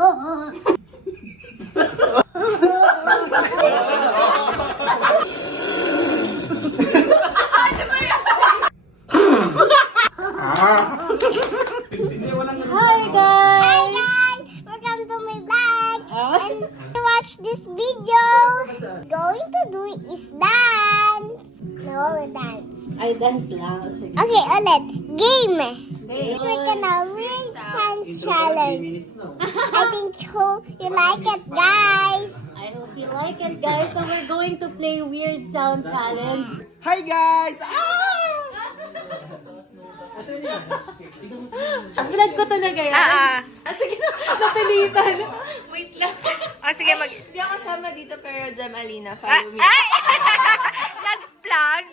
Hi guys! Welcome to my vlog! And to watch this video, going to do is dance! No, dance. Ay, dance lang. Sige. Okay, ulit. Game! Game. We're gonna Weird Sounds Challenge. I think you like it, guys! I hope you like it, guys. So we're going to play Weird Sound Challenge. Hi guys! Vlog ko talaga yan. Sige na, napilitan. Wait lang. Sige, Hindi ako kasama dito pero Jam Alina, follow me. Nag-vlog?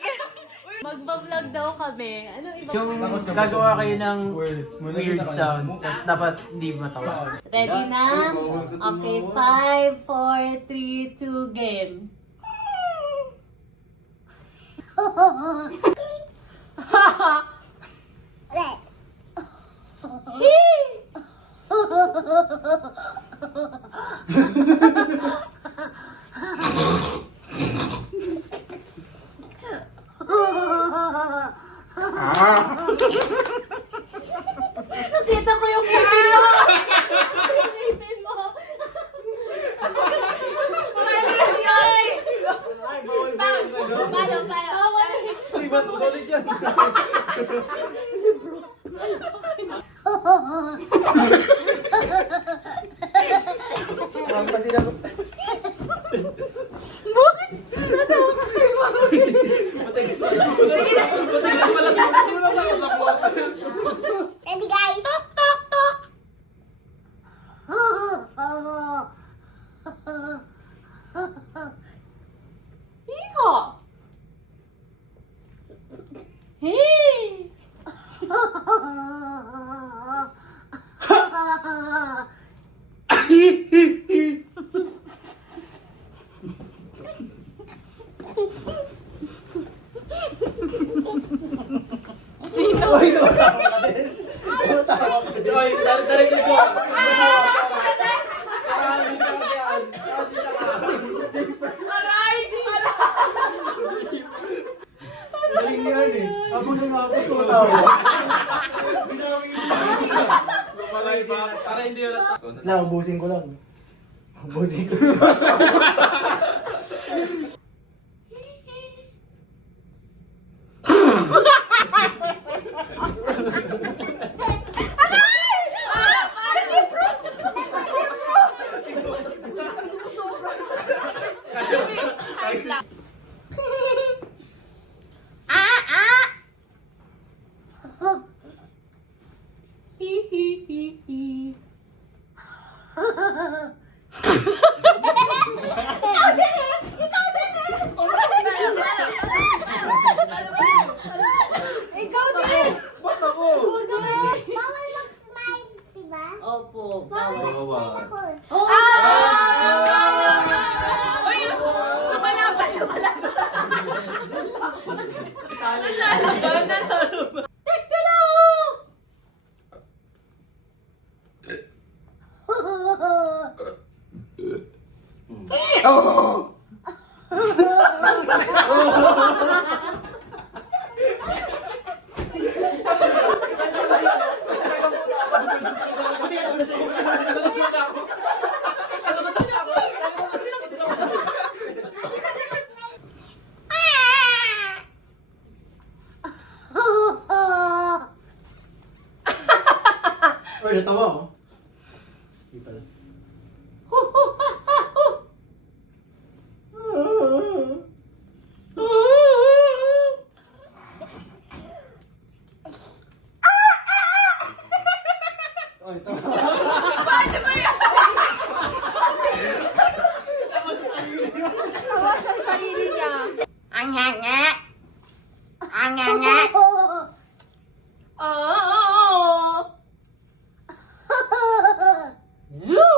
Magba-vlog daw kami. Ano iba? Yung gagawa kayo ng weird sounds, tapos dapat hindi matawa. Ready na? Okay, 5, 4, 3, 2, game. Ulit. Nakita ko yung ngipin mo! Yung ngipin mo! Diba, solid yan. Parang kasi na... Ready, guys? Hiko! Hey! Uy, tumatawa ka din. Tumatawa ka din. Uy, narinig ko. Galing yan eh. Habang nangapos tumatawa. Para hindi yun. Na, ubusin ko lang. Ubusin ko. Ba't ako? Bawal mag-smile, diba? Opo, Bawal bawal. mag-smile ako. Oh! Teka lang! Uy, natawa ako. Hindi pala. Uy, tawa. Tawa siya sa sarili niya. Ang nga. Ang nga. Oh! Zoo!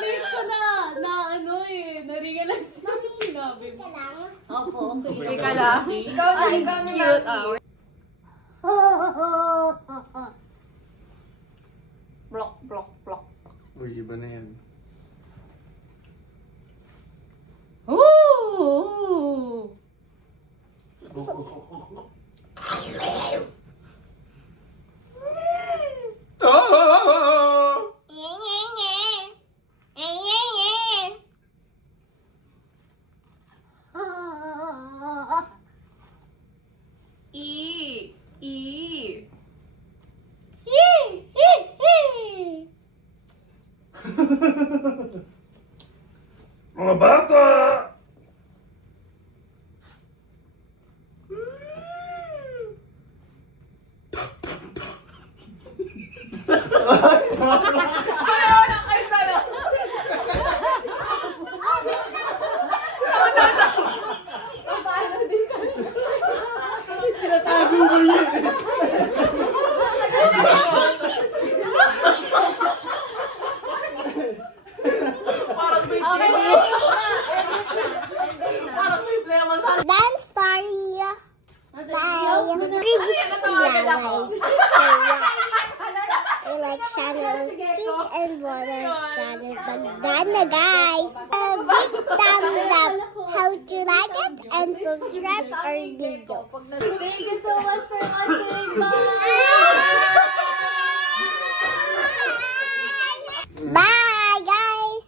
Late ko na ano eh, na-realize yung sinabi mo. Opo, okay. Okay ka lang. Ikaw na, cute. Block, block, block. Uy, iba na yan. Ooh! E. E. Mga bata! Tinatago mo yun! Parang may Parang may plema sa Dance story by Bridget Silla, guys. I like channel Speak and Water channel Pagdana, guys. A big thumbs up. How to like it and subscribe our videos. Thank you so much for watching. Bye! Bye, guys.